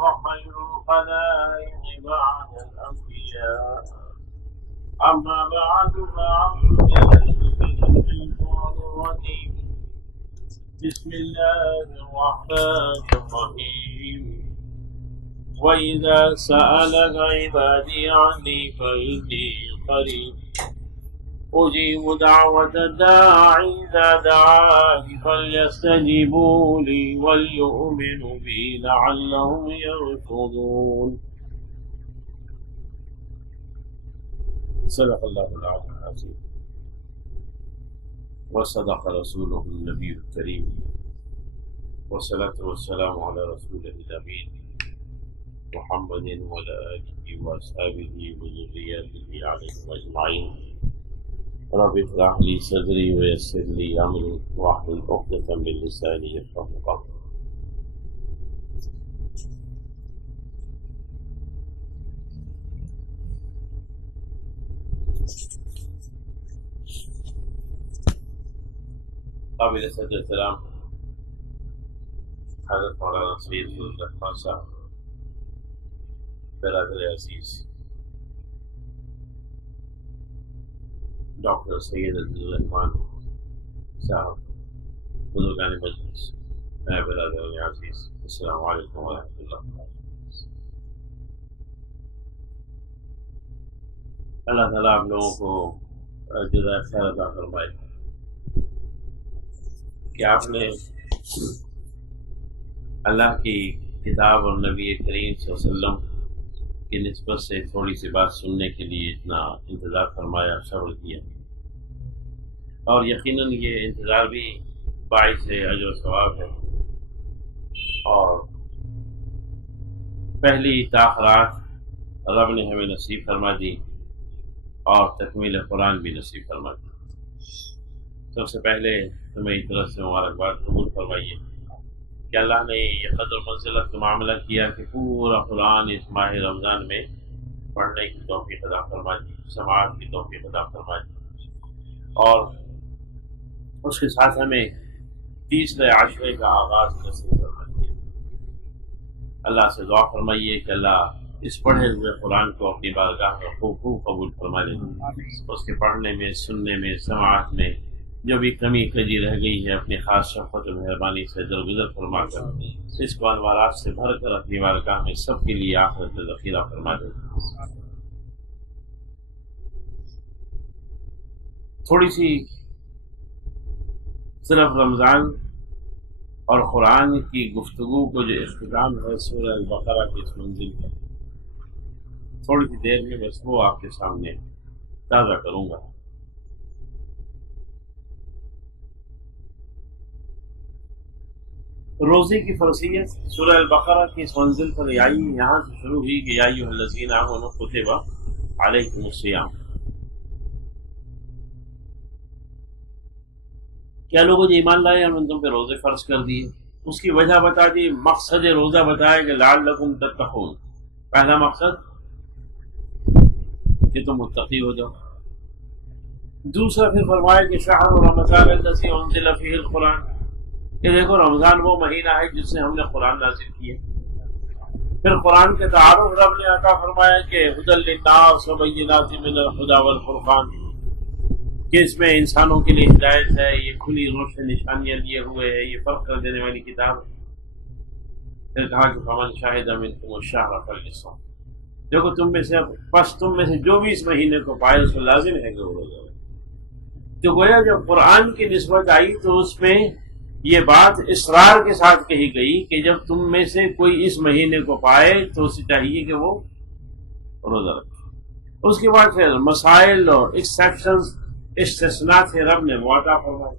وخير الخلائق بعد الأنبياء. أما بعد فأعوذ بالله من الشيطان الرجيم. بسم الله الرحمن الرحيم. وإذا سألك عبادي عني فإني قريب أجيب دعوة الداعي إذا دعاني فليستجيبوا لي وليؤمنوا بي لعلهم يرشدون. صدق الله العلي العظيم وصدق رسوله النبي الكريم والصلاة والسلام على رسوله الأمين محمد وعلى آله وأصحابه وذريته عليهم أجمعين. رب اشرح لي صدري ويسر لي أمري واحلل عقدة من لساني يفقهوا قولي. قابل صدر السلام حضرت مولانا سید الرحمن صاحب، برادر عزیز ڈاکٹر سید الرحمن صاحب، بزرگان مجلس، میں برادر عزیز، السلام علیکم ورحمۃ اللہ وبرکاتہ. اللہ تعالیٰ آپ لوگوں کو جزائے خیر عطا فرمائے کہ آپ نے اللہ کی کتاب اور نبی کریم صلی اللہ علیہ وسلم کی نسبت سے تھوڑی سی بات سننے کے لیے اتنا انتظار فرمایا، صبر کیا، اور یقیناً یہ انتظار بھی باعث اجر و ثواب ہے. اور پہلی تاخرات رب نے ہمیں نصیب فرما دی اور تکمیل قرآن بھی نصیب فرما دی. سب سے پہلے ہمیں اس طرف سے مبارکباد قبول فرمائیے کہ اللہ نے یہ قدر منزلت کا معاملہ کیا کہ پورا قرآن اس ماہ رمضان میں پڑھنے کی توفیق عطا فرما دی، سماعت کی توفیق عطا فرما دی، اور اس کے ساتھ ہمیں تیسرے عشرے کا آغاز نصیب فرما دیا. اللہ سے دعا فرمائیے کہ اللہ اس پڑھے ہوئے قرآن کو اپنی بارگاہ میں خوب قبول فرما لے. اس کے پڑھنے میں، سننے میں، سماعت میں جو بھی کمی کجی رہ گئی ہے اپنی خاص شفقت و مہربانی سے درگزر فرما کر اس کو انوارات سے بھر کر اپنی بارگاہ میں سب کے لیے آخرت میں ذخیرہ فرما دے. تھوڑی سی صرف رمضان اور قرآن کی گفتگو کو جو اختتام ہے سورہ البقرہ کی اس منزل پر، تھوڑی سی دیر میں بس وہ آپ کے سامنے تازہ کروں گا. روزے کی فرضیت سورہ البقرہ کی اس منزل پر یہاں سے شروع ہوئی کہ یا ایھا الذین آمنوا کتب علیکم الصیام. کیا لوگوں نے ایمان لائے ہم نے تم پہ روزے فرض کر دیے. اس کی وجہ بتا دی، مقصد روزہ بتایا کہ لعلکم تتقون. پہلا مقصد کہ تم متقی ہو جاؤ. دوسرا پھر فرمایا کہ شہر رمضان الذی انزل فیہ القرآن، کہ دیکھو رمضان وہ مہینہ ہے جس سے ہم نے قرآن نازل کیا. پھر قرآن کے تعارف رب نے عطا فرمایا کہ ھدی للناس وبینات من الھدی والفرقان، کہ اس میں انسانوں کے لیے ہدایت ہے، یہ کھلی روشن نشانیاں لیے ہوئے ہے، یہ فرق کر دینے والی کتاب ہے. پھر کہا کہ فمن شاہد منکم الشہر فلیصم، دیکھو تم میں سے جو بھی اس مہینے کو پائے اس کو لازم ہے کہ وہ روزہ رکھے. تو گویا جب قرآن کی نسبت آئی تو اس میں یہ بات اصرار کے ساتھ کہی گئی کہ جب تم میں سے کوئی اس مہینے کو پائے تو اسے چاہیے کہ وہ روزہ رکھے. اس کے بعد پھر مسائل اور ایکسیپشنز، استثناء سے رب نے عطا فرمائے.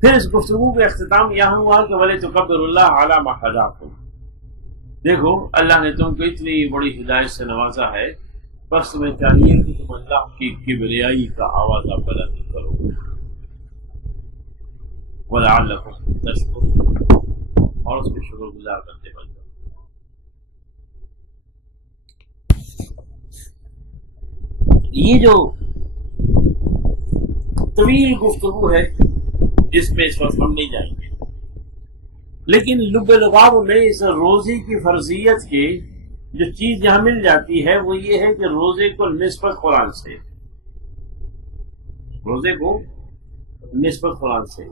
پھر اس گفتگو کا اختتام یہاں ہوا کہ وَلِتُكَبِّرُوا اللَّهَ عَلَىٰ مَا هَدَاكُمْ، دیکھو اللہ نے تم کو اتنی بڑی ہدایت سے نوازا ہے، بس تمہیں چاہیے کہ تم اللہ کی کبریائی کا آوازہ بلند کرو. وَلَعَلَّكُمْ تَشْكُرُونَ، اور اس کے شکر گزار کرتے بن جاؤ. یہ جو طویل گفتگو ہے جس میں اس وقت ہم نہیں جائیں گے، لیکن لب لباب میں اس روزے کی فرضیت کے جو چیز یہاں مل جاتی ہے وہ یہ ہے کہ روزے کو نسبت قرآن سے، روزے کو نسبت قرآن سے،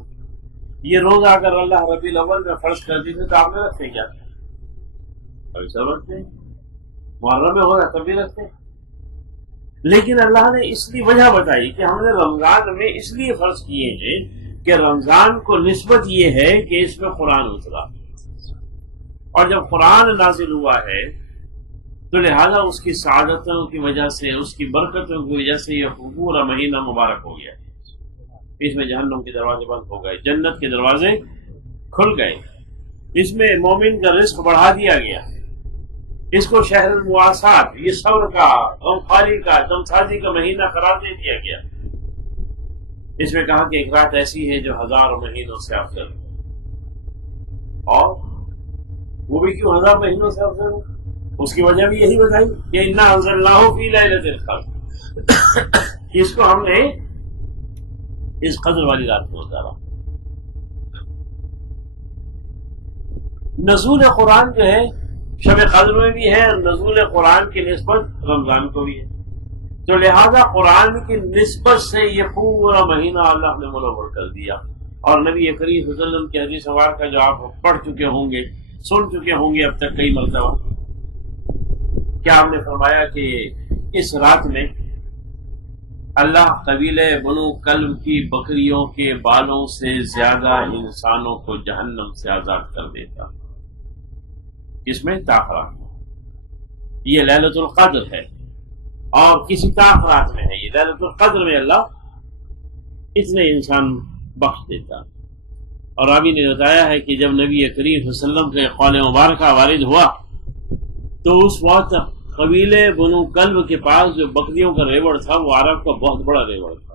یہ روزہ اگر اللہ ربیع الاول میں فرض کر دیتے تو آپ نے رکھتے کیا؟ ابھی سب رکھتے ہیں، محرم میں ہو رہا تب بھی رکھتے ہیں، لیکن اللہ نے اس کی وجہ بتائی کہ ہم نے رمضان میں اس لیے فرض کیے ہیں کہ رمضان کو نسبت یہ ہے کہ اس میں قرآن اترا، اور جب قرآن نازل ہوا ہے تو لہذا اس کی سعادتوں کی وجہ سے، اس کی برکتوں کی وجہ سے یہ پورا مہینہ مبارک ہو گیا، اس میں جہنم کے دروازے بند ہو گئے، جنت کے دروازے کھل گئے، اس میں مومن کا رزق بڑھا دیا گیا، اس کو شہر المواسات، یہ صبر کا، غمخواری کا، غمسازی کا مہینہ قرار دے دیا گیا۔ اس میں کہا کہ ایک رات ایسی ہے جو 1000 مہینوں سے افضل، اور وہ بھی کیوں 1000 مہینوں سے افضل ہے؟ اس کی وجہ بھی یہی بتائی کہ انا انزلناہ فی لیلۃ القدر، اس کو ہم نے اس قدر والی رات کو اتارا۔ نزول قرآن جو ہے شب قدر میں بھی ہے، اور نزول قرآن کی نسبت رمضان کو بھی ہے، تو لہذا قرآن کی نسبت سے یہ پورا مہینہ اللہ نے منور کر دیا۔ اور نبی کریم صلی اللہ علیہ وسلم کی حدیث مبارکہ کا جو آپ پڑھ چکے ہوں گے، سن چکے ہوں گے اب تک کئی مرتبہ، کیا ہم نے فرمایا کہ اس رات میں اللہ قبیلہ بنو کلب کی بکریوں کے بالوں سے زیادہ انسانوں کو جہنم سے آزاد کر دیتا۔ اس میں تاخرات، یہ لیلۃ القدر ہے، اور کسی تاخرات میں ہے، یہ لیلۃ القدر میں اللہ اتنے انسان بخش دیتا۔ اور ابھی نے بتایا ہے کہ جب نبی کریم صلی اللہ علیہ وسلم کے قول مبارکہ وارد ہوا تو اس وقت قبیلے بنو کلب کے پاس جو بکریوں کا ریوڑ تھا وہ عرب کا بہت بڑا ریوڑ تھا،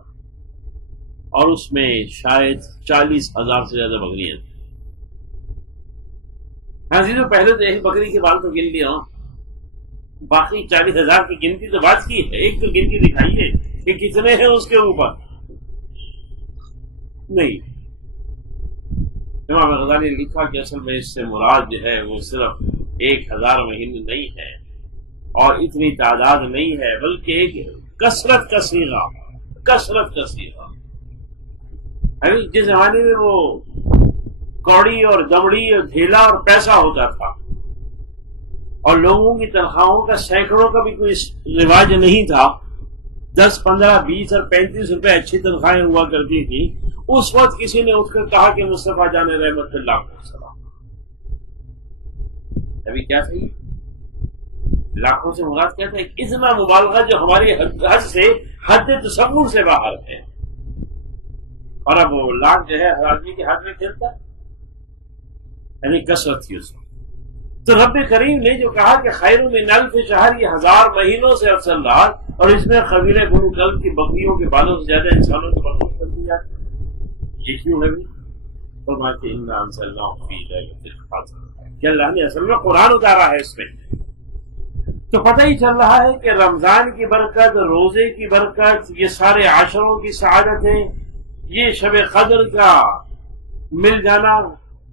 اور اس میں شاید 40,000 سے زیادہ بکریاں تھیں۔ ہاں جی، تو پہلے تو ایک بکری کے بال تو گن لیا، باقی 40,000 کی گنتی تو بات کی ہے، ایک تو گنتی دکھائیے کہ کتنے ہیں اس کے اوپر نہیں۔ امام غزالی نے لکھا کہ اصل میں اس سے مراد جو ہے وہ صرف 1000 مہینے نہیں ہے اور اتنی تعداد نہیں ہے، بلکہ ایک کثرت کا صیغہ، کثرت کا صیغہ۔ جس زمانے میں وہ کوڑی اور دمڑی اور دھیلا اور پیسہ ہوتا تھا، اور لوگوں کی تنخواہوں کا سینکڑوں کا بھی کوئی رواج نہیں تھا، 10 15 20 اور 35 روپے اچھی تنخواہیں ہوا کرتی تھی، اس وقت کسی نے اٹھ کر کہا کہ مصطفیٰ جان رحمت اللہ علیہ وسلم، ابھی کیا صحیح لاکھوں سے مراد کیا تھا؟ اتنا مبالغہ جو ہماری حد سے، حد تصور سے باہر ہے، اور اب وہ لاکھ جو ہے ہر آدمی کے ہاتھ میں کھیلتا ہے، یعنی کثرت تھی اس میں۔ تو رب کریم نے جو کہا کہ خیر من الف شہر، یہ 1000 مہینوں سے افضل رات، اور اس میں قبیلہ بنو کلب کی بکریوں کے بالوں سے زیادہ انسانوں کو برخورد کر دیا، یہ کیوں ہے؟ فرماتے انا انزلناہ فی لیلۃ القدر، کہ اللہ نے اصل میں قرآن اتارا ہے اس میں۔ تو پتہ ہی چل رہا ہے کہ رمضان کی برکت، روزے کی برکت، یہ سارے عاشروں کی سعادتیں، یہ شب قدر کا مل جانا،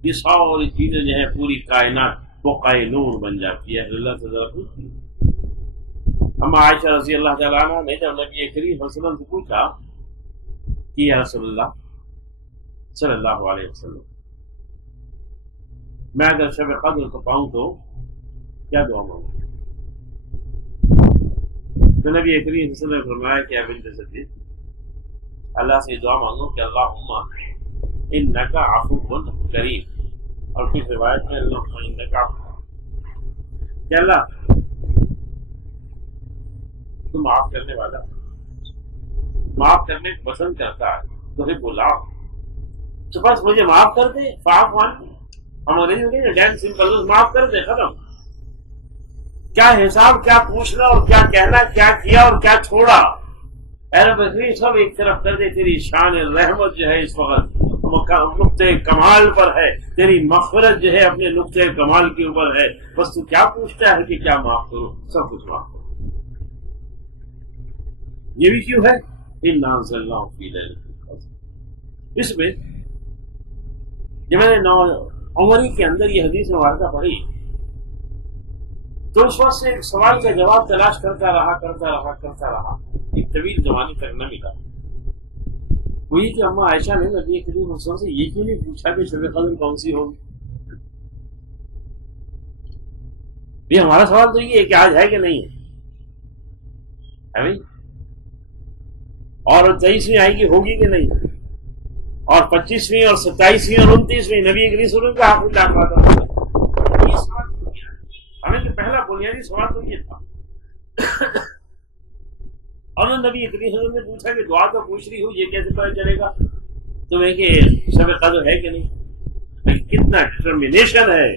یہ ساری چیزیں جو ہے پوری کائنات بقائے نور بن جاتی ہے۔ اللہ سے ذرا پوچھیے، اما عائشہ رضی اللہ تعالیٰ عنہ نے جب نبی کریم صلی اللہ علیہ وسلم سے پوچھا کہ یا رسول اللہ صلی اللہ علیہ وسلم، میں اگر شب قدر کو پاؤں تو کیا دعا مانگوں؟ تو نبی کریم صلی اللہ علیہ وسلم نے فرمایا کہ بنت صدیق، اللہ سے دعا مانگو کہ اللہم انک عفو کریم، اور کچھ روایت میں اللہم انک عفو، کہ اللہ تو معاف کرنے والا، معاف کرنے کو پسند کرتا ہے، تو پھر بولا تو بس مجھے معاف کر دے، فاعف عنی، ہم انگریزی میں کہیں ڈین سمپل، معاف کر دے، ختم۔ کیا حساب، کیا پوچھنا اور کیا کہنا، کیا کیا اور کیا چھوڑا، اے رب کریم سب ایک طرف کر دے۔ تیری شان رحمت جو ہے اس وقت نقطۂ کمال پر ہے، تیری مغفرت جو ہے اپنے نقطۂ کمال کے اوپر ہے، بس تو کیا پوچھتا ہے کہ کیا معاف کرو، سب کچھ معاف کرو۔ یہ بھی کیوں ہے؟ انا انزلناہ فی لیلۃ القدر۔ اس میں جب میں نے عمری کے اندر یہ حدیث مبارکہ پڑھی تو اس وقت سے ایک سوال کا جواب تلاش کرتا رہا، ایک طویل زمانے تک نہ ملا۔ وہی کہ اماں عائشہ نے نبی کریم صلی اللہ علیہ وسلم سے یہ کیوں نہیں پوچھا کہ شب قدر کون سی ہوگی؟ یہ ہمارا سوال تو یہ ہے کہ آج ہے کہ نہیں ہے بھائی، اور 23ویں آئے گی ہوگی کہ نہیں، اور 25ویں اور 27ویں اور 29ویں نبی کریم صلی اللہ علیہ وسلم کا آخری لاکھ تھا۔ یہ سوال ہمیں تو پہلا بنیادی سوال تو یہ تھا، اور نبی کریم صلی اللہ علیہ وسلم نے پوچھا کہ دعا تو پوچھ رہی ہوں، یہ کیسے پتہ چلے گا تمہیں کہ شب قدر ہے کہ نہیں؟ کتنا ڈٹرمنیشن ہے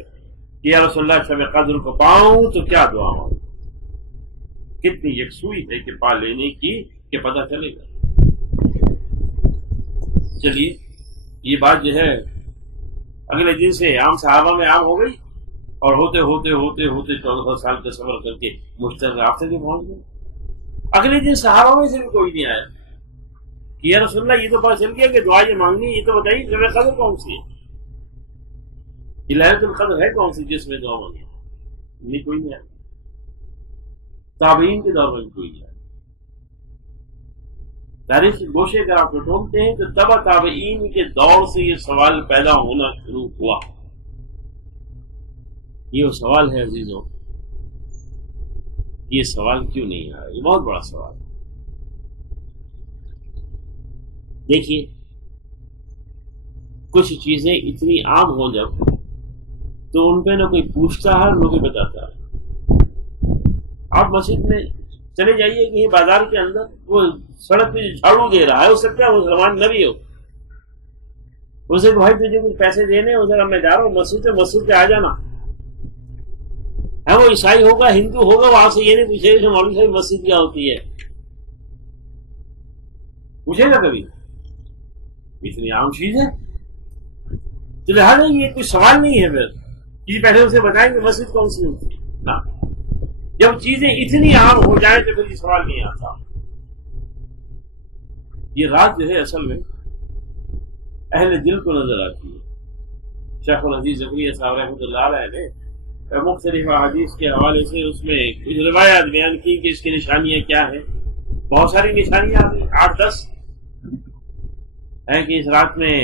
کہ یا رسول اللہ شب قدر کو پاؤں تو کیا دعا ہو، کتنی یکسوئی ہے کہ پا لینے کی کہ پتہ چلے گا۔ چلیے یہ بات جو ہے اگلے دن سے عام صحابہ میں عام ہو گئی، اور ہوتے ہوتے ہوتے ہوتے 14 سال کا سفر کر کے مشترک رابطے میں پہنچ گئے۔ اگلے دن صحابہ میں سے بھی کوئی نہیں آیا کہ یا رسول اللہ یہ تو پتہ چل گیا کہ دعا یہ مانگنی ہے، یہ تو بتائیے شب قدر کون سی ہے، یہ ليلۃ القدر ہے کون سی جس میں دعا مانگی؟ نہیں، کوئی نہیں آیا۔ تابعین کے دور میں کوئی نہیں آیا۔ تاریخ کے گوشے اگر آپ ٹٹولتے ہیں تو تبع تابعین کے دور سے یہ سوال پیدا ہونا شروع ہوا۔ یہ وہ سوال ہے عزیزوں، یہ سوال کیوں نہیں آیا؟ یہ بہت بڑا سوال ہے۔ دیکھیے کچھ چیزیں اتنی عام ہو جب تو ان پہ نہ کوئی پوچھتا ہے نہ کوئی بتاتا ہے۔ آپ مسجد میں چلے جائیے کہیں بازار کے اندر، وہ سڑک پہ جھاڑو دے رہا ہے، ہو سکتا ہے مسلمان نہ بھی ہو، اسے کہ بھائی تجھے کچھ پیسے دینے، اسے میں جا رہا ہوں مسجد پہ آ جانا ہے۔ وہ عیسائی ہوگا ہندو ہوگا، وہاں سے یہ نہیں پوچھے کہ مولوی صاحب مسجد کیا ہوتی ہے، پوچھے گا کبھی؟ اتنی عام چیز ہے تو لہٰذا یہ کوئی سوال نہیں ہے۔ پھر کسی پہلے اسے بتائیں کہ مسجد کون سی ہوتی ہے نا، جب چیزیں اتنی عام ہو جائیں تو پھر یہ سوال نہیں آتا۔ یہ رات جو ہے اصل میں اہل دل کو نظر آتی ہے۔ شیخ الحدیث زکریا صاحب رحمۃ اللہ علیہ نے مختلف احادیث کے حوالے سے اس میں کچھ روایات بیان کی کہ اس کی نشانیاں کیا ہیں۔ بہت ساری نشانیاں ہیں، 8-10 ہے کہ اس رات میں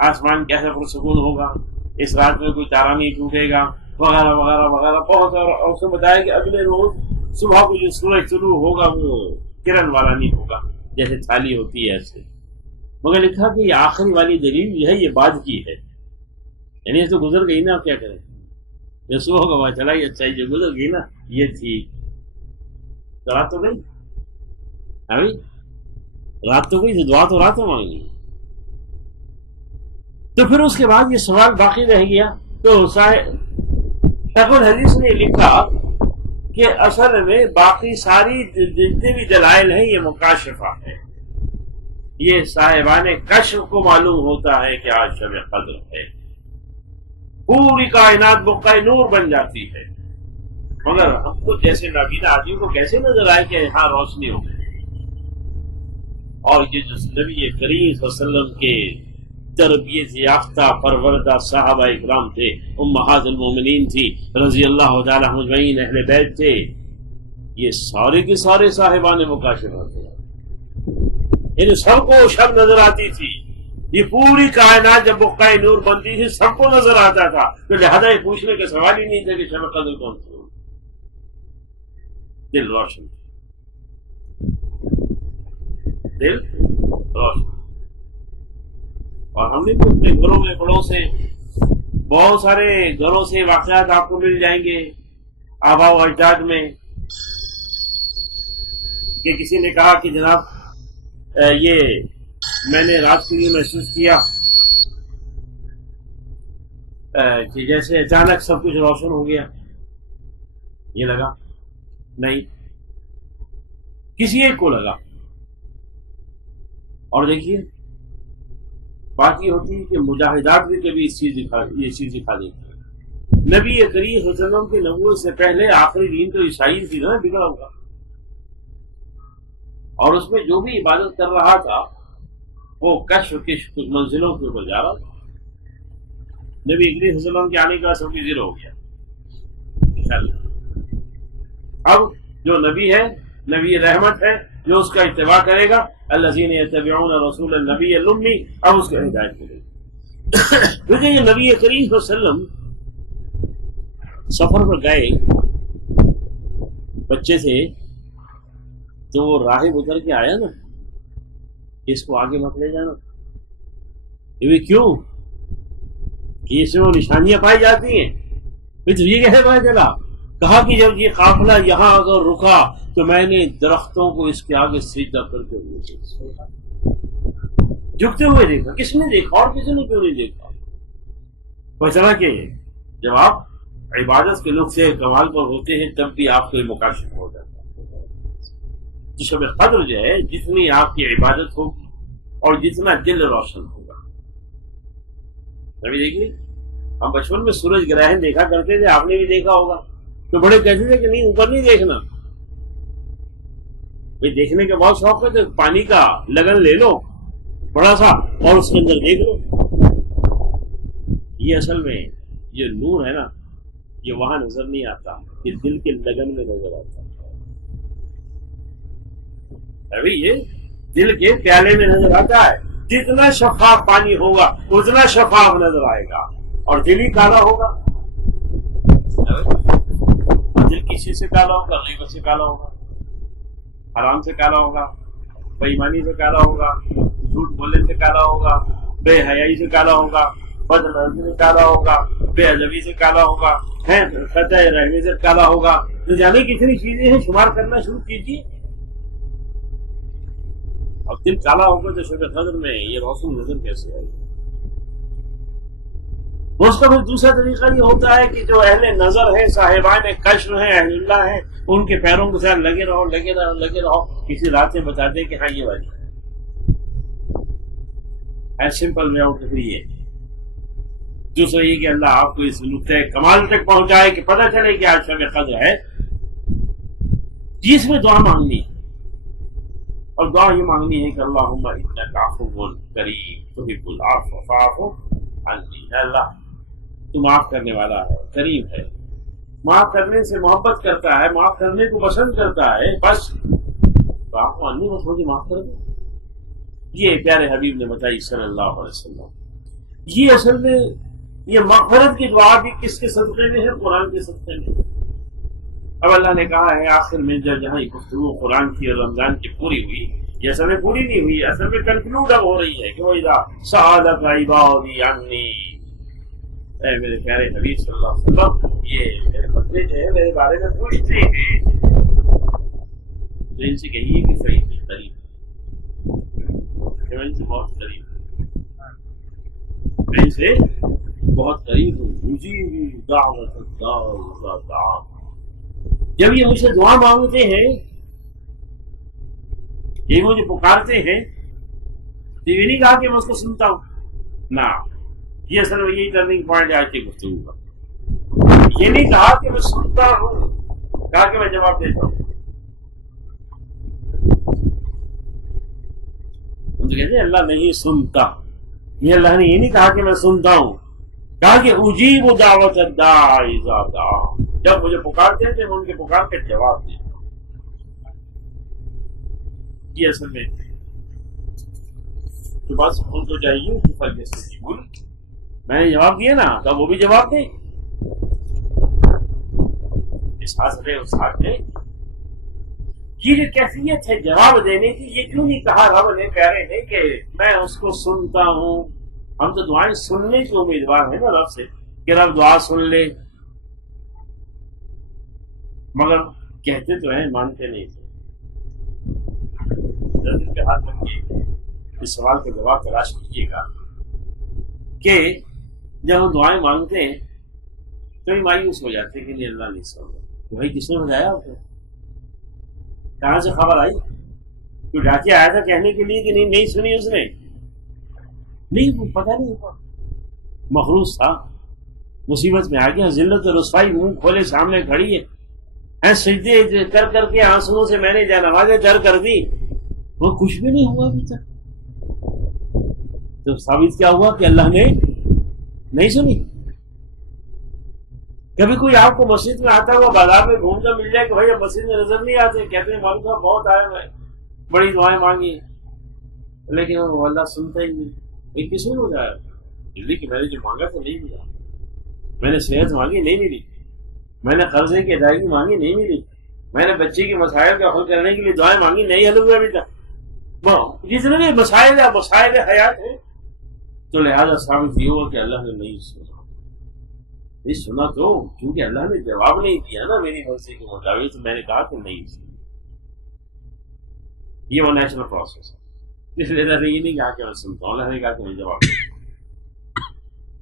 آسمان کیسا پرسکون ہوگا، اس رات میں کوئی تارا نہیں ٹوٹے گا، وغیرہ وغیرہ وغیرہ بہت سارا۔ اور اس نے بتایا کہ اگلے روز صبح کو جو سورج طلوع ہوگا وہ کرن والا نہیں ہوگا، جیسے تھالی ہوتی ہے ایسے۔ مگر لکھا کہ یہ آخری والی دلیل جو ہے یہ بعد کی ہے، یعنی یہ تو گزر گئی نا، آپ کیا کریں، یہ صبح کا پتا چلا یہ اچھائی جو گزر گئی نا یہ تھی، تو رات تو گئی، ابھی رات تو گئی تو دعا تو راتوں مانگی۔ تو پھر اس کے بعد یہ سوال باقی رہ گیا۔ تو شیخ الحدیث نے لکھا کہ اصل میں باقی ساری جتنے بھی دلائل ہیں یہ مکاشفہ ہے، یہ صاحبان کشف کو معلوم ہوتا ہے کہ آج شب قدر ہے، پوری کائنات بقع نور بن جاتی ہے، مگر ہم کو جیسے نابینا آدمی کو کیسے نظر آئے کہ یہاں روشنی ہو گئی۔ اور یہ جو نبی کریم صلی اللہ علیہ وسلم کے تربیت یافتہ پروردہ صحابہ اکرام تھے، امہات المومنین تھی رضی اللہ تعالی مجمعین، اہل بیت تھے، یہ سارے کے سارے صاحبان مکاشفہ تھے، یعنی سب کو شب نظر آتی تھی۔ یہ پوری کائنات جب بقع نور بنتی تھی سب کو نظر آتا تھا، تو لہذا یہ پوچھنے کا سوال ہی نہیں تھا کہ شب قدر کون سی ہو۔ دل روشن، دل روشن۔ اور ہم نے تو اپنے گھروں میں بڑوں سے بہت سارے گھروں سے واقعات آپ کو مل جائیں گے آبا و اجداد میں، کہ کسی نے کہا کہ جناب یہ میں نے رات کو یہ محسوس کیا کہ جیسے اچانک سب کچھ روشن ہو گیا، یہ لگا نہیں، کسی ایک کو لگا۔ اور دیکھیے بات یہ ہوتی ہے کہ مجاہدات بھی کبھی یہ چیز دکھا دیتی ہے۔ نبی کریم صلی اللہ علیہ وسلم کی نبوت سے پہلے آخری دین تو عیسائی تھی نا، بگڑا ہوگا، اور اس میں جو بھی عبادت کر رہا تھا وہ کشف کی کچھ منزلوں کے اوپر جا رہا تھا۔ نبی کریم صلی اللہ علیہ وسلم کے آنے کا سب زیرو ہو گیا انشاءاللہ۔ اب جو نبی ہے، نبی رحمت ہے، جو اس کا اتباع کرے گا، الذین یتبعون رسول النبی الامی، اب اس کو ہدایت ملے گی۔ کیونکہ یہ نبی کریم صلی اللہ علیہ وسلم سفر پر گئے بچے سے، تو وہ راہب اتر کے آیا نا، اس کو آگے مت لے جانا۔ یہ کیوں؟ کہ اس میں وہ نشانیاں پائی جاتی ہیں۔ پھر یہ کیسے پتا چلا؟ کہا کہ جب یہ قافلہ یہاں اگر رکا تو میں نے درختوں کو اس کے آگے سجدہ کرتے ہوئے جھکتے ہوئے دیکھا۔ کس نے دیکھا اور کسی نے کیوں نہیں دیکھا؟ پتا کہ جب آپ عبادت کے لطف سے کمال پر ہوتے ہیں تب بھی آپ کو مکاشف ہو جاتا ہے۔ شب قدر جو ہے، جتنی آپ کی عبادت ہوگی اور جتنا دل روشن ہوگا۔ ابھی دیکھیے، ہم بچپن میں سورج گرہن دیکھا کرتے تھے، آپ نے بھی دیکھا ہوگا، تو بڑے کہتے تھے کہ نہیں اوپر نہیں دیکھنا۔ بھائی دیکھنے کا بہت شوق ہے تو پانی کا لگن لے لو بڑا سا اور اس کے اندر دیکھ لو۔ یہ اصل میں یہ نور ہے نا، یہ وہاں نظر نہیں آتا، یہ دل کے لگن میں نظر آتا ہے۔ ابھی یہ دل کے پیالے میں نظر آتا ہے۔ جتنا شفاف پانی ہوگا اتنا شفاف نظر آئے گا، اور دل ہی کالا ہوگا، دل کسی سے کالا ہوگا، غیبت سے کالا ہوگا، حرام سے کالا ہوگا، بے ایمانی سے کالا ہوگا، جھوٹ بولنے سے کالا ہوگا، بے حیائی سے کالا ہوگا، بد نظری سے کالا ہوگا، بے ادبی سے کالا ہوگا، خطا رہنے سے کالا ہوگا۔ تو جانے کتنی چیزیں ہیں، شمار کرنا شروع کیجیے۔ اب دل کالا ہوگا تو شب قدر میں یہ روشن نظر کیسے آئے گی؟ اس کا دوسرا طریقہ یہ ہوتا ہے کہ جو اہل نظر ہے، صاحبان کشف ہیں، اہل اللہ ہیں، ان کے پیروں کے ساتھ لگے رہو لگے رہو لگے رہو، کسی رات میں بتا دے کہ ہاں یہ والی ہے۔ سمپل میں آؤٹ یہ دوسرا یہ کہ اللہ آپ کو اس نقطۂ کمال تک پہنچائے کہ پتہ چلے کہ آج شب قدر ہے، جس میں دعا مانگنی ہے، اور دعا یہ مانگنی ہے کہ اللہم انک عفو کریم تحب العفو فاعف عنی۔ اے اللہ تو معاف کرنے والا ہے، کریم ہے، معاف کرنے سے محبت کرتا ہے، معاف کرنے کو پسند کرتا ہے، بس فاعف عنی، بس مجھے معاف کر دو۔ یہ پیارے حبیب نے بتائی صلی اللہ علیہ وسلم۔ یہ اصل میں یہ مغفرت کی دعا بھی کس کے صدقے میں ہے؟ قرآن کے صدقے میں۔ اب اللہ نے کہا ہے آخر میں جہاں یہ گفتگو قرآن کی اور رمضان کی پوری ہوئی، یہ اصل میں پوری نہیں ہوئی، اصل میں کنکلوڈ اب ہو رہی ہے کہ وَإِذَا سَأَلَكَ عِبَادِي عَنِّي، اے میرے پیارے حبیب صلی اللہ علیہ وسلم، یہ میرے بندے جو ہے میرے بارے میں پوچھتے ہیں تو ان سے کہیے کہ صحیح قریب ان سے بہت قریب، میں ان سے بہت قریب ہوں، مجیب دعوت الداعی اذا دعان۔ جب یہ مجھ سے دعا مانگتے ہیں، یہ مجھے پکارتے ہیں، تو یہ نہیں کہا کہ میں اس کو سنتا ہوں، نہ، یہ اصل میں یہی ٹرننگ پوائنٹ آج کی گفتگو کا۔ یہ نہیں کہا کہ میں سنتا ہوں، کہا کہ میں جواب دیتا ہوں۔ ہم تو کہتے ہیں اللہ نہیں سنتا، یہ اللہ نے یہ نہیں کہا کہ میں سنتا ہوں، کہا کہ اجیب دعوت الداعی اذا دعان، جب مجھے پکارتے تھے میں ان کے پکار کے جواب دیتا ہوں۔ یہ اصل میں تو بس ان کو چاہیے کہ فرض سے بول، میں نے جواب دیا نا تو وہ بھی جواب دیں۔ اس حاصل اس حال میں یہ جو کیفیت ہے جواب دینے کی، یہ کیوں نہیں کہا رب نے پیارے نے کہ میں اس کو سنتا ہوں؟ ہم تو دعائیں سننے کے امیدوار ہیں نا رب سے کہ رب دعا سن لے، مگر کہتے تو ہیں مانتے نہیں تھے۔ دل کے ہاتھ رکھیے، اس سوال کا جواب تلاش کیجیے گا کہ جب ہم دعائیں مانگتے ہیں تو ہی مایوس ہو جاتے کہ نہیں اللہ نہیں سن رہا، تو بھائی کس نے بتایا آپ کو؟ کہاں سے خبر آئی؟ تو ڈاکے آیا تھا کہنے کے لیے کہ نہیں سنی اس نے؟ نہیں، پتہ نہیں ہوا، مخلوص تھا، مصیبت میں آ گیا، ذلت اور رسوائی منہ کھولے سامنے کھڑی ہے، سجدے کر کر کے آنسوؤں سے میں نے جانمازیں تر کر دی، وہ کچھ بھی نہیں ہوا ابھی تک۔ تو ثابت کیا ہوا کہ اللہ نے نہیں سنی۔ کبھی کوئی آپ کو مسجد میں آتا ہوا بازار میں گھومتا مل جائے کہ بھائی اب مسجد میں نظر نہیں آتے، کہتے ہیں مولوی صاحب بہت آئے ہوئے بڑی دعائیں مانگی، لیکن وہ اللہ سنتا ہی نہیں. یہ کس نے بتایا؟ جلدی کہ میں نے جو مانگا تو نہیں ملا، میں نے صحت مانگی نہیں ملی، میں نے قرضے کی ادائیگی مانگی نہیں ملی، میں نے بچے کے مسائل کا حل کرنے کے لیے دعائیں مانگی نہیں حل ہوئے ابھی تک. جتنے بھی مسائل حیات ہیں، تو لہذا ثابت یہ ہوا کہ اللہ نے نہیں سنا. نہیں سنا تو کیونکہ اللہ نے جواب نہیں دیا نا میری مرضی کے مطابق، تو میں نے کہا کہ نہیں سنا. یہ وہ نیچرل پروسیس ہے. اس لیے اللہ نے یہ نہیں کہا کہ میں سنتا ہوں، اللہ نے کہا کہ میں جواب دوں.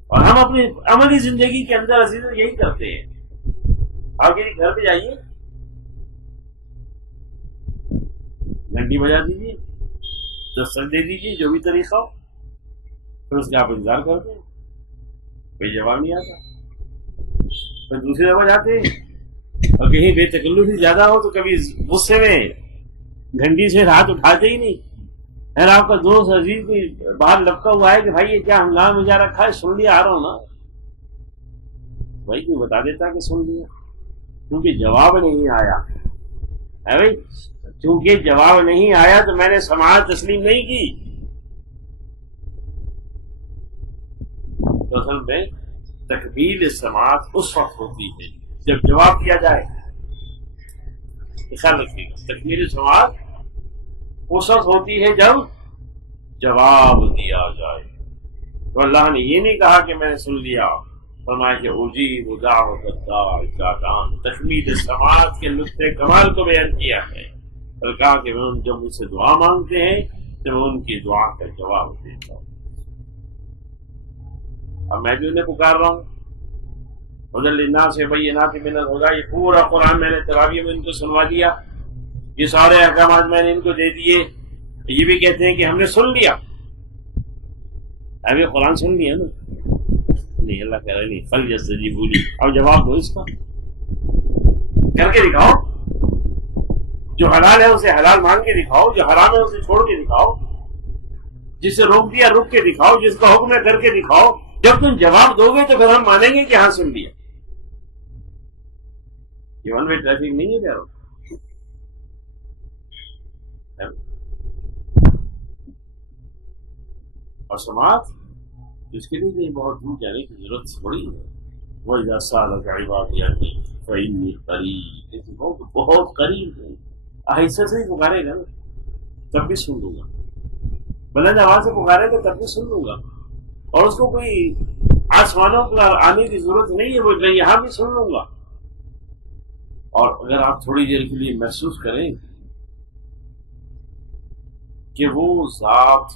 اور ہم اپنی عملی زندگی کے اندر عزیز یہی کرتے ہیں. آپ کسی گھر پہ جائیے، گھنٹی بجا دیجیے، دستک دے دیجیے، جو بھی طریقہ ہو، پھر اس کا آپ انتظار کرتے ہیں، کوئی جواب نہیں آتا. پھر دوسری دفعہ جاتے ہیں اور کہیں بے تکلفی زیادہ ہو تو کبھی غصے میں گھنٹی سے ہاتھ اٹھاتے ہی نہیں. اگر آپ کا دوست عزیز بھی باہر لپکا ہوا ہے کہ بھائی یہ کیا ہنگامہ مجا رکھا ہے، سن لیا، آ رہا ہوں نا، بھائی کوئی بتا دیتا کہ سن لیا. کیونکہ جواب نہیں آیا ہے بھائی، چونکہ جواب نہیں آیا تو میں نے سماعت تسلیم نہیں کی. تو اصل میں تکمیل سماعت اس وقت ہوتی ہے جب جواب دیا جائے. خیال رکھیے گا، تکمیل سماعت اس وقت ہوتی ہے جب جواب دیا جائے. تو اللہ نے یہ نہیں کہا کہ میں نے سن لیا، فرمایا کہ اجیب دعوت الداع اذا دعان. تکمیل سماعت کے نقطۂ کمال کو بیان کیا ہے اور کہا کہ میں جب مجھ سے دعا مانگتے ہیں تو میں ان کی دعا کا جواب دیتا ہوں. اب میں بھی انہیں پکار رہا ہوں، ہدی للناس بینات من الہدی، یہ پورا قرآن میں نے تراویح میں ان کو سنوا دیا، یہ سارے احکامات میں نے ان کو دے دیے. یہ بھی کہتے ہیں کہ ہم نے سن لیا. اب یہ قرآن سن لیا نا؟ نہیں، اللہ کہہ رہا نہیں، فلیستجیبوا لی. اب جواب دو اس کا، کر کے دکھاؤ. جو حلال ہے اسے حلال مان کے دکھاؤ، جو حرام ہے اسے چھوڑ کے دکھاؤ، جس سے روک دیا رک کے دکھاؤ، جس کا حکم ہے کر کے دکھاؤ. جب تم جواب دو گے تو پھر ہم مانیں گے کہ ہاں سن لیا. یہ ون وے ٹریفک نہیں ہے کیا؟ اور سماعت اس کے لیے نہیں بہت دور جانے کی ضرورت تھوڑی ہے. وَإِذَا سَأَلَكَ عِبَادِي عَنِّي فَإِنِّي قَرِيبٌ، بہت قریب ہے. آہستہ سے ہی پکارے گا نا تب بھی سن لوں گا، بلند آواز سے پکارے گا تب بھی سن لوں گا. اور اس کو کوئی آسمانوں پر آنے کی ضرورت نہیں ہے، وہ یہاں بھی سن لوں گا. اور اگر آپ تھوڑی دیر کے لیے محسوس کریں کہ وہ ذات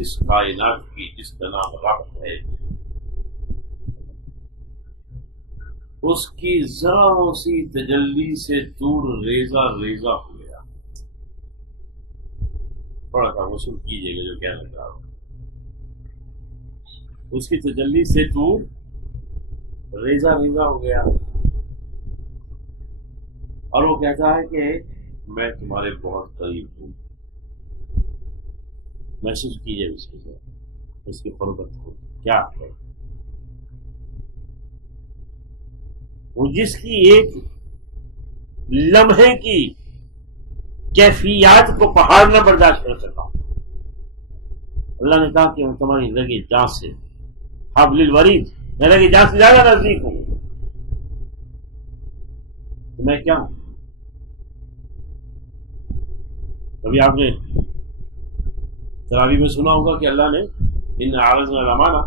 اس کائنات کی جس کا نام رب ہے، اس کی ذرا سی تجلی سے دور ریزہ ریزہ ہو گیا. تھوڑا سا وصول کیجیے گا جو کہنا چاہ رہا ہوں. اس کی تجلی سے دور ریزہ ریزہ ہو گیا، اور وہ کہتا ہے کہ میں تمہارے بہت قریب ہوں. محسوس کیجیے اس کے ساتھ اس کی قربت کو کیا ہے. وہ جس کی ایک لمحے کی کیفیات کو پہاڑ نہ برداشت کر سکا. اللہ نے کہا کہ میں تمہاری لگے جان سے حبل الورید، میں لگے جان سے زیادہ نزدیک ہوں. تو میں کیا ہوں؟ کبھی آپ نے تراویح میں سنا ہوگا کہ اللہ نے ان عارضنا الامانہ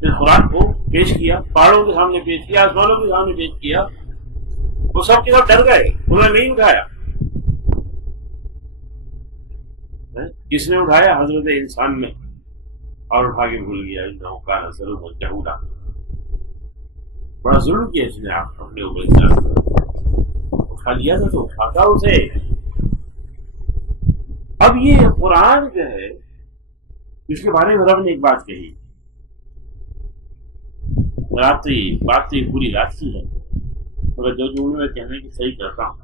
پھر قرآن کو پیش کیا، پہاڑوں کے سامنے پیش کیا، آسمانوں کے سامنے پیش کیا. وہ سب کے سب ڈر گئے، انہوں نے نہیں اٹھایا. کس نے اٹھایا؟ حضرت انسان نے، اور اٹھا کے بھول گیا. انہو کان ظلوما جہولا، بڑا ظلم کیا اس نے آپ اپنے اوپر. اٹھا لیا تھا تو اٹھاتا اسے. اب یہ قرآن جو ہے اس کے بارے میں رب نے ایک بات کہی، بات تو یہ پوری رات کی ہے، مگر جو جملے میں کہنے کی صحیح کرتا ہوں.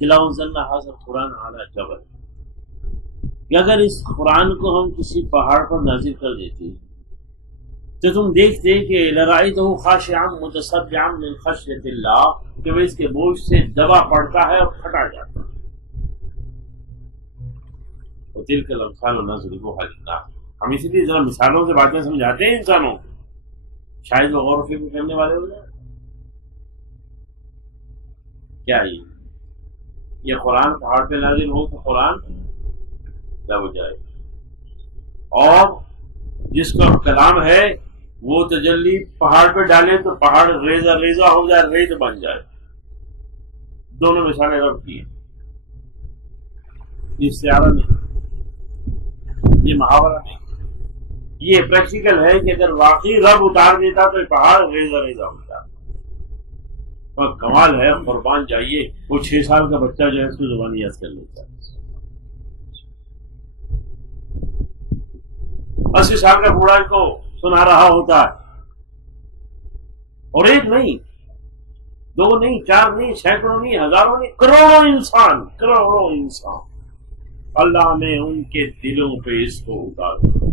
لَوْ أَنزَلْنَا هَٰذَا الْقُرْآنَ عَلَىٰ جَبَلٍ، کہ اگر اس قرآن کو ہم کسی پہاڑ پر نازل کر دیتے تو تم دیکھتے کہ لرأیتہ خاشعا متصدعا من خشیۃ اللہ، کہ وہ اس کے بوجھ سے دبا پڑتا ہے اور پھٹا جاتا ہے۔ وتلک الامثال نضربها للناس، ہم اسی لیے ذرا مثالوں سے باتیں سمجھاتے ہیں انسانوں کو، شاید وہ غور و فکر کرنے والے ہو جائیں۔ کیا یہ قرآن پہاڑ پہ نازل ہو تو قرآن کیا ہو جائے، اور جس کا کلام ہے وہ تجلی پہاڑ پہ ڈالے تو پہاڑ ریزہ ریزہ ہو جائے، ریت بن جائے۔ دونوں مثالیں رب کی ہیں، یہ استعارہ نہیں، یہ محاورہ نہیں، یہ پریکٹیکل ہے کہ اگر واقعی رب اتار دیتا تو پہاڑ ریزہ ریزہ ہو جاتا۔ اور کمال ہے، قربان جائیے، وہ 6 سال کا بچہ جو ہے اس کو زبانی یاد کر لیتا ہے، 80 سال کا بوڑھا کو سنا رہا ہوتا ہے، اور ایک نہیں، 2 نہیں، 4 نہیں، سینکڑوں نہیں، ہزاروں نہیں، کروڑوں انسان اللہ نے ان کے دلوں پہ اس کو اتار دیا۔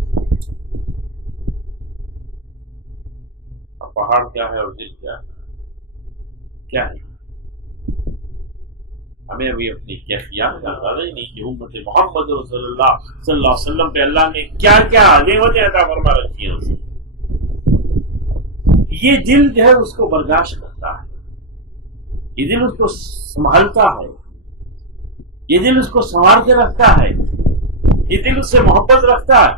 اب پہاڑ کیا ہے اور دل کیا ہے؟ کیا ہے؟ ہمیں ابھی اپنی کیفیات کا اندازہ ہی نہیں کہ امت محمد صلی اللہ علیہ وسلم پہ اللہ نے کیا کیا نعمتیں عطا فرما رکھی ہیں اسے۔ یہ دل جو ہے اس کو برداشت کرتا ہے، یہ دل اس کو سنبھالتا ہے، یہ دل اس کو سنوار کے رکھتا ہے، یہ دل اس سے محبت رکھتا ہے،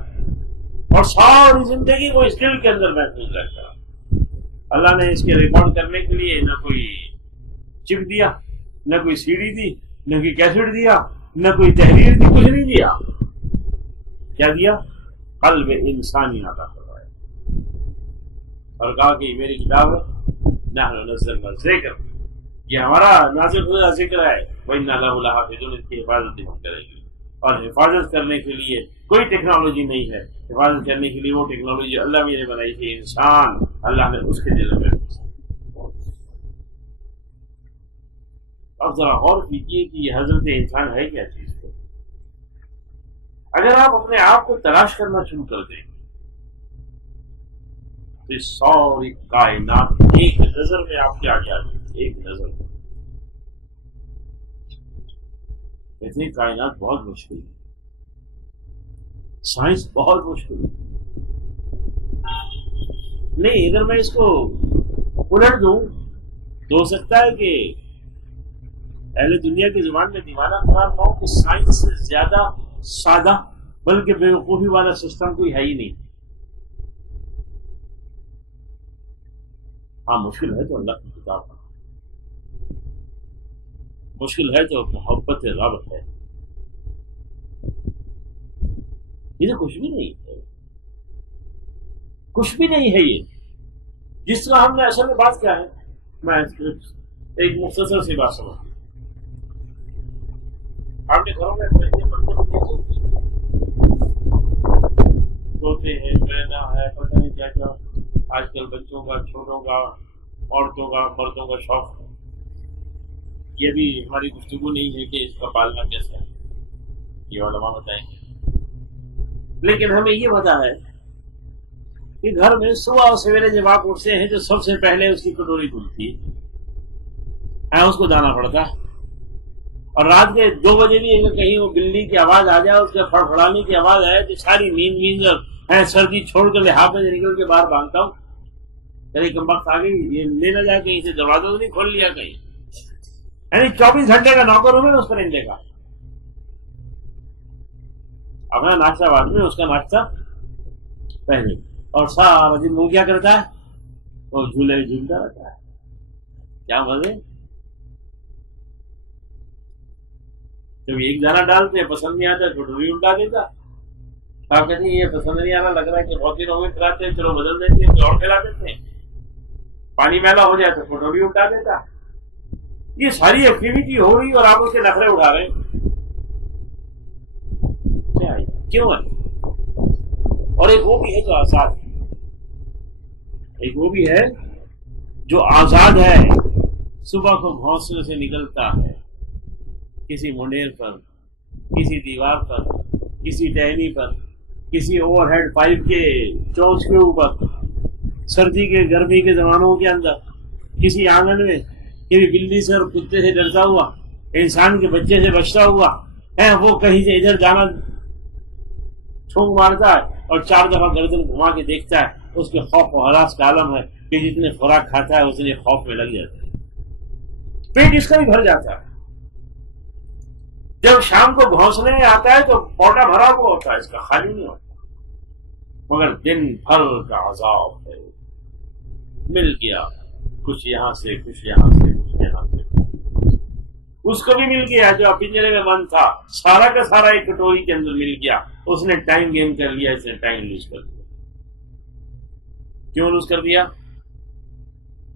اور ساری زندگی وہ اس دل کے اندر محفوظ رکھتا ہے۔ اللہ نے اس کے ریکارڈ کرنے کے لیے نہ کوئی چپ دیا، نہ کوئی سی ڈی دی، نہ کوئی کیسٹ دیا، نہ کوئی تحریر دی، کچھ نہیں دیا۔ کیا دیا؟ قلب انسانی عطا کروایا، اور کہا کہ یہ میری کتاب ہے، نحن نزلنا الذکر، یہ ہمارا نازل ہوتا ذکر ہے، وَإِنَّا لَهُ لَحَافِظُونَ، اس کی حفاظت بھی ہم کریں گے۔ اور حفاظت کرنے کے لیے کوئی ٹیکنالوجی نہیں ہے، حفاظت کرنے کے لیے وہ ٹیکنالوجی اللہ بھی نے بنائی تھی، انسان اللہ نے اس کے دل میں۔ اب ذرا غور کیجیے کہ یہ حضرت انسان ہے کیا چیز کو۔ اگر آپ اپنے آپ کو تلاش کرنا شروع کر دیں تو یہ ساری کائنات ایک نظر میں آپ کے آگے آ جائے، ایک نظر میں۔ کہتے ہیں کائنات بہت مشکل ہے، سائنس بہت مشکل ہے۔ نہیں، اگر میں اس کو الٹ دوں تو ہو سکتا ہے کہ اہل دنیا کی زبان میں دیوانہ قرار پاؤں کہ سائنس سے زیادہ سادہ بلکہ بیوقوفی والا سسٹم کوئی ہے ہی نہیں۔ ہاں مشکل ہے تو اللہ کی کتاب ہے، مشکل ہے تو محبت رب ہے، یہ تو کچھ بھی نہیں ہے، کچھ بھی نہیں ہے۔ یہ جس طرح ہم نے اصل میں بات کیا ہے، میں ایک مختصر سی بات سمجھ، آپ کے گھروں میں طوطے ہیں، مینا ہے، پتہ نہیں کیا کیا، آج کل بچوں کا، چھوٹوں کا، عورتوں کا، مردوں کا شوق ہے۔ یہ بھی ہماری گفتگو نہیں ہے کہ اس کا پالنا کیسا ہے، یہ علماء بتائیں گے، لیکن ہمیں یہ پتا ہے کہ گھر میں صبح اور سویرے جب آپ اٹھتے ہیں تو سب سے پہلے اس کی کٹوری کھلتی ہے، اس کو دانا پڑتا ہے، اور رات کے 2 بجے بھی اگر کہیں وہ بلی کی آواز آ جائے، اس کے فڑفڑانے کی آواز آئے تو ساری نیند سردی چھوڑ کر لحاظ میں نکل کے باہر بھاگتا ہوں، کہیں کم وقت آ گئی، یہ لے نہ جائے کہیں سے، دروازہ تو نہیں کھول لیا کہیں، یعنی 24 گھنٹے کا نوکر ہوں میں اس پرندے کا۔ اپنا ناشتہ بعد میں، اس کا ناشتہ پہلے، اور سارا دن وہ کیا کرتا ہے، وہ جھولے جھولتا رہتا ہے۔ کیا مزے، جب ایک دانہ ڈالتے ہیں پسند نہیں آتا ٹھوٹوری الٹا دیتا، آپ کہتے ہیں یہ پسند نہیں آ رہا، لگ رہا ہے کہ بہت دن ہو گئے کھلاتے ہیں، چلو بدل دیتے ہیں، کوئی اور کھلا دیتے ہیں، پانی میلا ہو جائے تو ٹھوٹوری الٹا دیتا۔ یہ ساری ایکٹیویٹی ہو رہی اور آپ اس کے نخرے اٹھا رہے ہیں، کیوں ہے؟ اور ایک وہ بھی ہے جو آزاد ہے، ایک وہ بھی ہے جو آزاد ہے، صبح کو گھونسلے سے نکلتا ہے، کسی منڈیر پر، کسی دیوار پر، کسی ٹہنی پر، کسی اوور ہیڈ پائپ کے چونچ کے اوپر سردی کے گرمی کے زمانوں کے اندر کسی آنگن میں کسی بلی سے اور کتے سے ڈرتا ہوا، انسان کے بچے سے بچتا ہوا ہے، وہ کہیں سے ادھر جانا چھونک مارتا ہے اور 4 دفعہ گردن گھما کے دیکھتا ہے، اس کے خوف و ہراس کا عالم ہے کہ جتنے خوراک کھاتا ہے اتنے خوف میں لگ جاتا ہے، پیٹ اس کا بھی بھر جاتا ہے۔ جب شام کو گھونسنے میں آتا ہے تو پوٹا بھرا ہوا ہوتا ہے، اس کا خالی نہیں ہوتا، مگر دن بھر کا عذاب ہے، مل گیا کچھ یہاں سے کچھ یہاں سے کچھ یہاں سے۔ اس کو بھی مل گیا جو پنجرے میں بند تھا، سارا کا سارا ایک کٹوری کے اندر مل گیا، اس نے ٹائم گیم کر لیا، اس نے ٹائم لوز کر دیا۔ کیوں لوز کر دیا؟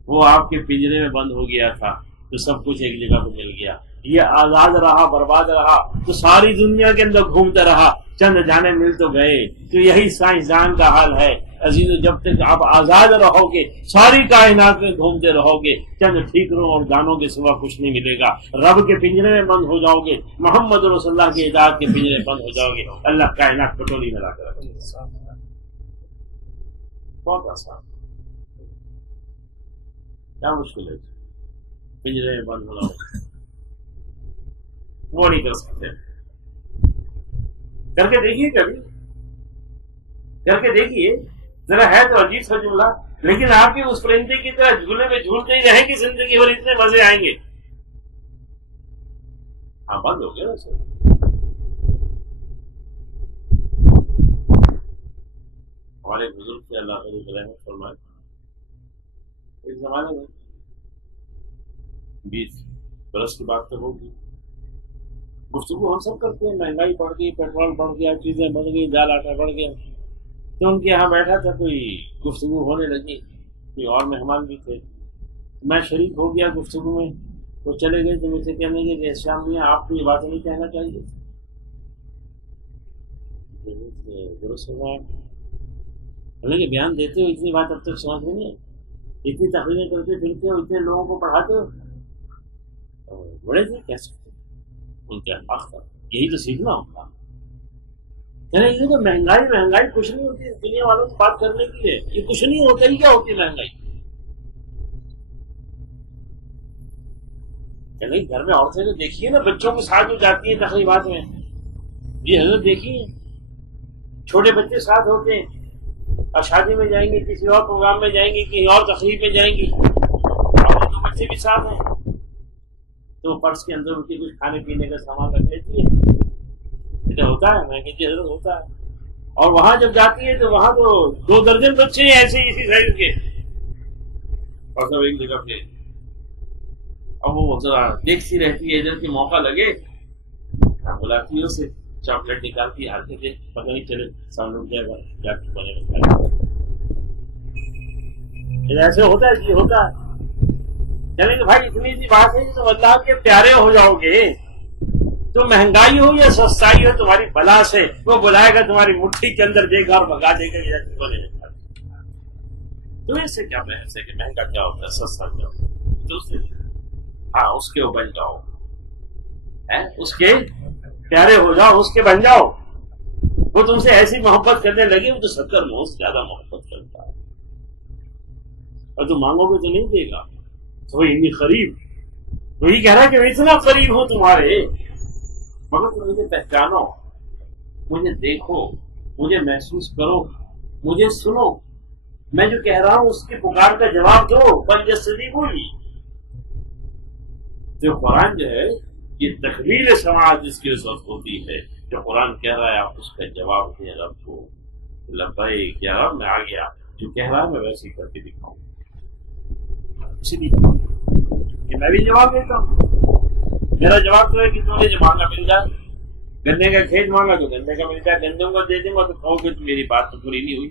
وہ آپ کے پنجرے میں بند ہو گیا تھا تو سب کچھ ایک جگہ پہ مل گیا، یہ آزاد رہا، برباد رہا تو ساری دنیا کے اندر گھومتا رہا، چند جانے مل تو گئے۔ تو یہی سائنسدان کا حال ہے عزیزو، جب تک آپ آزاد رہو گے ساری کائنات میں گھومتے رہو گے، چند ٹھیکروں اور گانوں کے سوا کچھ نہیں ملے گا۔ رب کے پنجرے میں بند ہو جاؤ گے، محمد رسول اللہ کی اطاعت کے پنجرے میں بند ہو جاؤ گے، اللہ کائنات کٹوری میں لا کر رکھے گا۔ بہت آسان، کیا مشکل ہے پنجرے میں بند ہونا؟ وہ نہیں کر سکتے، کر کے دیکھیے، کبھی کر کے دیکھیے ذرا، ہے تو عجیب سا جملہ، لیکن آپ بھی اس پرندے کی طرح جھولے میں جھولتے ہی رہیں گے زندگی بھر، اتنے مزے آئیں گے۔ ہاں بند ہو گیا سر۔ ہمارے بزرگ سے اللہ تعالیٰ رحمت فرمائے، ایک زمانے میں 20 برس کی بات تو ہوگی، گفتگو ہم سب کرتے ہیں، مہنگائی بڑھ گئی، پیٹرول بڑھ گیا، چیزیں بڑھ گئی، دال آٹا بڑھ گیا، تو ان کے یہاں بیٹھا تھا، کوئی گفتگو ہونے لگی، کوئی اور مہمان بھی تھے، میں شریک ہو گیا گفتگو میں، وہ چلے گئے تو مجھ سے کہنے لگے کہ شام میاں آپ کو یہ بات نہیں کہنا چاہیے، درست ہوا کہ بیان دیتے ہو، اتنی بات اب تک سمجھ میں نہیں، اتنی تقریریں کرتے پھرتے ہو، اتنے لوگوں کو پڑھاتے ہو، بڑے سے کہہ سکتے ان کے حق تھا، یہی تو سیکھنا ہوتا۔ یعنی کہ مہنگائی کچھ نہیں ہوتی دنیا والوں سے بات کرنے کی ہے، یہ کچھ نہیں ہوتا ہی، کیا ہوتی مہنگائی؟ یعنی گھر میں عورتیں تو دیکھیے نا، بچوں کے ساتھ جو جاتی ہیں تقریبات میں، یہ حضرت دیکھیے، چھوٹے بچے ساتھ ہوتے ہیں، اور شادی میں جائیں گے، کسی اور پروگرام میں جائیں گے، کہیں اور تقریب میں جائیں گی، اور دو بچے بھی ساتھ ہیں، تو پرس کے اندر ان کے کچھ کھانے پینے کا سامان رکھ دیتی ہے، یہ ہوتا ہے، میں کہتی حضرت ہوتا ہے، اور وہاں جب جاتی ہے تو وہاں تو 2 درجن بچے ہیں ایسے اسی سائز کے، اور سب ایک جگہ پہ، اب وہ ذرا دیکھتی رہتی ہے، ادھر کے موقع لگے بلاتی ہے اسے، چاکلیٹ نکالتی ہے، ہاتھ دے، پتہ نہیں چلے سامنے اٹھ جائے گا، کیا بنے گا، ایسے ہوتا ہے جی، ہوتا ہے۔ یعنی کہ بھائی اتنی سی بات ہے کہ تم اللہ کے پیارے ہو جاؤ گے تو مہنگائی ہو یا سستائی ہو تمہاری بلا سے وہ بلائے گا تمہاری مٹھی کے اندر، دے گا اور بھگا دے گا، تو اس سے کیا بحث ہے کہ مہنگا کیا ہوتا ہے، سستا کیا ہوتا ہے؟ تو ہاں اس کے بن جاؤ، اس کے پیارے ہو جاؤ، اس کے بن جاؤ، وہ تم سے ایسی محبت کرنے لگے، وہ تو 70 ماہ سے زیادہ محبت کرتا ہے، اور تم مانگو گے تو نہیں دے گا، تو اتنی قریب، وہی کہہ رہا ہے کہ میں اتنا قریب ہوں تمہارے، مگر تم مجھے پہچانو، مجھے دیکھو، مجھے محسوس کرو، مجھے سنو، میں جو کہہ رہا ہوں اس کی پکار کا جواب دو، بلجسدی بولی۔ جو قرآن جو ہے یہ تخلیل سماعت جس کی ضرورت ہوتی ہے، جو قرآن کہہ رہا ہے آپ اس کا جواب دیں رب کو، لبیک یا رب، میں آ گیا، جو کہہ رہا ہے میں ویسے ہی کر کے دکھاؤں، اسی لیے کہ میں بھی جواب دیتا ہوں۔ میرا جواب تو ہے کہ تم نے جو مانگا مل جائے، گنے کا کھیت مانگا تو گنے کا مل جائے، گندوں کا دے دوں گا تو کہو گے تو میری بات تو پوری نہیں ہوئی،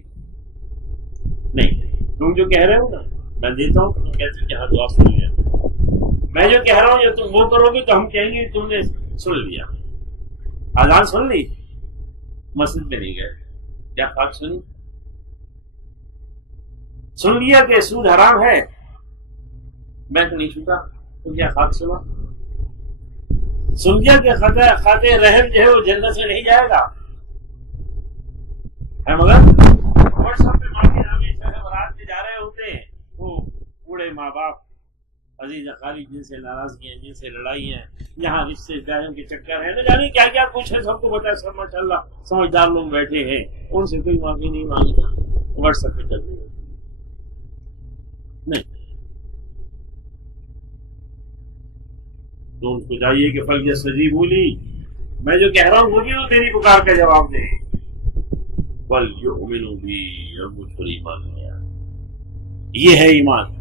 نہیں، تم جو کہہ رہے ہو نا میں دیتا ہوں، تم کہتے کہ ہاں دعا سن لیا، میں جو کہہ رہا ہوں تم وہ کرو گے تو ہم کہیں گے تم نے سن لیا، اذان سن لی، مسجد میں نہیں گئے، کیا خاک سنی؟ سن لیا کہ سود حرام ہے، بینک نہیں چھوٹا تو کیا خاک سنا؟ سن لیا کہ خاطر رحم جو ہے وہ جنت سے نہیں جائے گا، ہے مگر واٹس ایپ پہ مانگے ہمیشہ برات میں جا رہے ماں باپ عزیز اقارب جن سے ناراضگی ہیں، جن سے لڑائی ہیں، یہاں رشتے داروں کے چکر ہیں، نہ جانے کیا کیا کچھ ہے، سب کو پتا ہے، سب ماشاء اللہ سمجھدار لوگ بیٹھے ہیں، ان سے کوئی معافی نہیں مانگتا، واٹس ایپ پہ چل رہی ہے نہیں، تو ان کو چاہیے کہ فلیستجیبوا لی، میں جو کہہ رہا ہوں وہ بھی تو تیری پکار کا جواب دے، ولیؤمنوا بی، اور مجھ پر ایمان لیا، یہ ہے ایمان،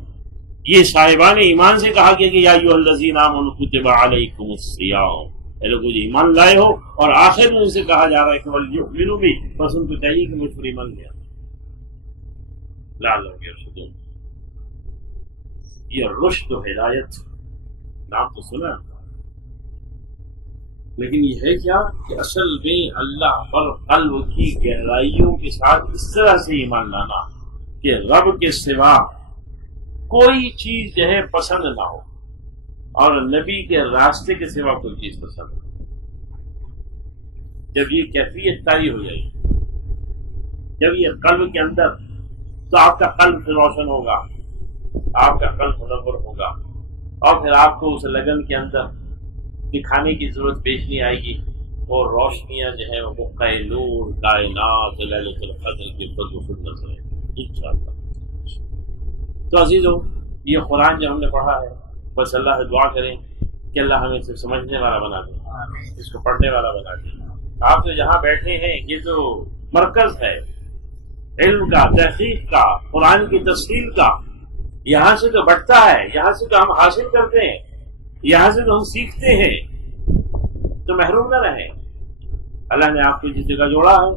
یہ صاحبان ایمان سے کہا گیا کہ یا ایھا الذین آمنوا کتب علیکم الصیام، اے لوگوں جو ایمان لائے ہو، اور آخر میں ان سے کہا جا رہا ہے کہ ولیؤمنوا بی، بس ان کو چاہیے کہ مجھ پر ایمان لیا، لعلہم یرشدون، یہ رشد و ہدایت نام تو سنا، لیکن یہ ہے کیا کہ اصل میں اللہ پر قلب کی گہرائیوں کے ساتھ اس طرح سے ایمان لانا کہ رب کے سوا کوئی چیز جو ہے پسند نہ ہو، اور نبی کے راستے کے سوا کوئی چیز پسند نہ ہو۔ جب یہ کیفیت طاری ہو جائے گی، جب یہ قلب کے اندر، تو آپ کا قلب روشن ہوگا، آپ کا قلب منور ہوگا، اور پھر آپ کو اس لگن کے اندر دکھانے کی ضرورت پیش نہیں آئے گی، اور روشنیاں جو ہے وہ مقع نور کائنات لیلۃ القدر کے بدوخود نظر ہے انشاءاللہ۔ تو عزیزو، یہ قرآن جو ہم نے پڑھا ہے، بس اللہ سے دعا کریں کہ اللہ ہمیں اسے سمجھنے والا بنا دے، اس کو پڑھنے والا بنا دے۔ آپ جو یہاں بیٹھے ہیں، یہ جو مرکز ہے علم کا، تحقیق کا، قرآن کی تفصیل کا، یہاں سے تو بٹتا ہے، یہاں سے تو ہم حاصل کرتے ہیں، یہاں سے تو ہم سیکھتے ہیں، تو محروم نہ رہیں۔ اللہ نے آپ کو جس جگہ جوڑا ہے،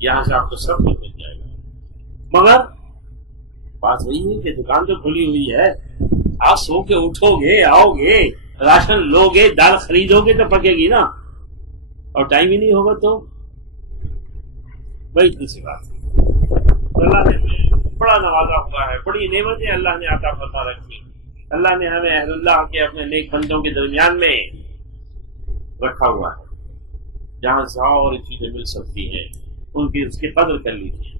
یہاں سے آپ کو سب کچھ مل جائے گا، مگر بات وہی ہے کہ دکان تو کھلی ہوئی ہے، آپ سو کے اٹھو گے، آؤ گے، راشن لو گے، دال خریدو گے تو پکے گی نا، اور ٹائم ہی نہیں ہوگا تو وہی اتنی سی بات ہے۔ اللہ نے بڑا نوازا ہوا ہے، بڑی نعمتیں اللہ نے عطا فرما رکھی، اللہ نے ہمیں اہل اللہ کے اپنے نیک بندوں کے درمیان میں رکھا ہوا ہے، جہاں سے اور چیزیں مل سکتی ہیں، ان کی اس کی قدر کر لیجیے،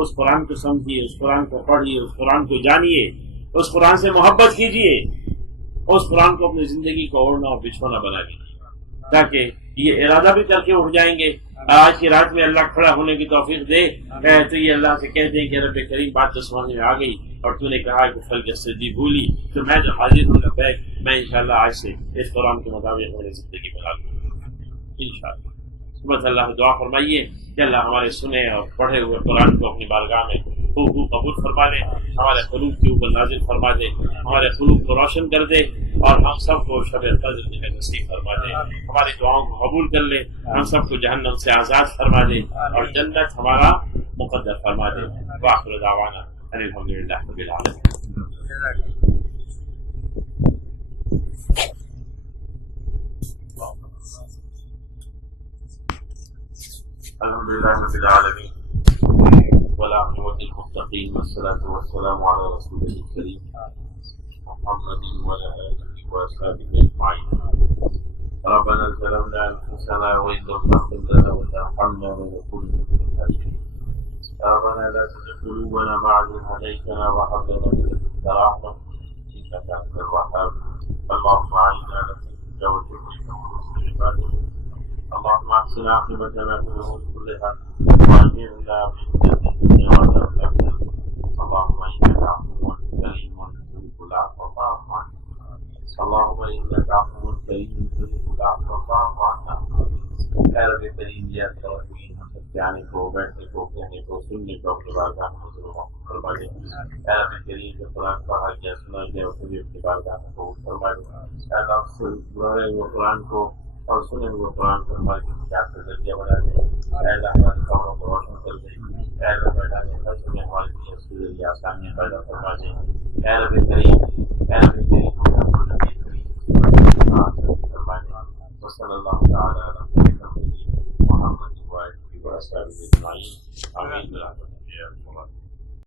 اس قرآن کو سمجھیے، اس قرآن کو پڑھیے، اس قرآن کو جانیے، اس قرآن سے محبت کیجیے، اس قرآن کو اپنی زندگی کو اوڑھنا اور بچھونا بنا لیجیے، تاکہ یہ ارادہ بھی کر کے اٹھ جائیں گے، آج کی رات میں اللہ کھڑا ہونے کی توفیق دے تو یہ اللہ سے کہہ دیں کہ رب کریم بات تو سمجھ میں آ گئی، اور تو نے کہا کہ فلیستجیبوا لی، تو میں جو حاضر ہوں لبیک، میں انشاءاللہ آج سے اس قرآن کے مطابق اپنی زندگی بنا لوں انشاءاللہ۔ بس اللہ سے دعا فرمائیے کہ اللہ ہمارے سنے اور پڑھے ہوئے قرآن کو اپنی بارگاہ میں خوب قبول فرما دے، ہمارے قلوب کے اوپر نازل فرما دے، ہمارے قلوب کو روشن کر دے، اور ہم سب کو شب قدر میں نصیب فرما دے، ہماری دعاؤں کو قبول کر لے، ہم سب کو جہنم سے آزاد فرما دے، اور جنت ہمارا مقدر فرما دے۔ وآخر دعوانا ان الحمدللہ رب العالمین۔ الحمد لله رب العالمين والعاقبة للمتقين والصلاة والسلام على رسوله الكريم محمد وعلى آله وأصحابه أجمعين۔ ربنا ظلمنا أنفسنا وإن لم تغفر لنا وترحمنا لنكونن من الخاسرين۔ ربنا لا تزغ قلوبنا بعد إذ هديتنا وهب لنا من لدنك رحمة إنك أنت الوهاب۔ اللهم أعنا على ذكرك وشكرك وحسن عبادتك، اللهم احسن عاقبتنا في الامور كلها واجرنا من خزي الدنيا وعذاب الاخره، اللهم انك عفو كريم تحب العفو فاعف عنا، اللهم انك عفو كريم تحب العفو فاعف عنا۔ اے رب کریم، یہ توحید ہم سب کے آنے کو، بیٹھنے کو، کہنے کو، سننے کو اپنے بارگاہ میں حضور فرما دے۔ اے رب کریم، جو قرآن پڑھا گیا، سنا گیا، اسے بھی اپنے بارگاہ میں قبول فرما دے۔ اے اللہ، پڑھے ہوئے قرآن کو اور سنے ہوئے قرآن کو ہماری نجات کا ذریعہ بنا دے۔ اے اللہ، ہماری قبروں کو روشن کر دے۔ اے رب میدان حشر میں ہمارے لیے اس کے ذریعے آسانیاں پیدا فرما دے۔ اے رب کریم، اے رب کریم،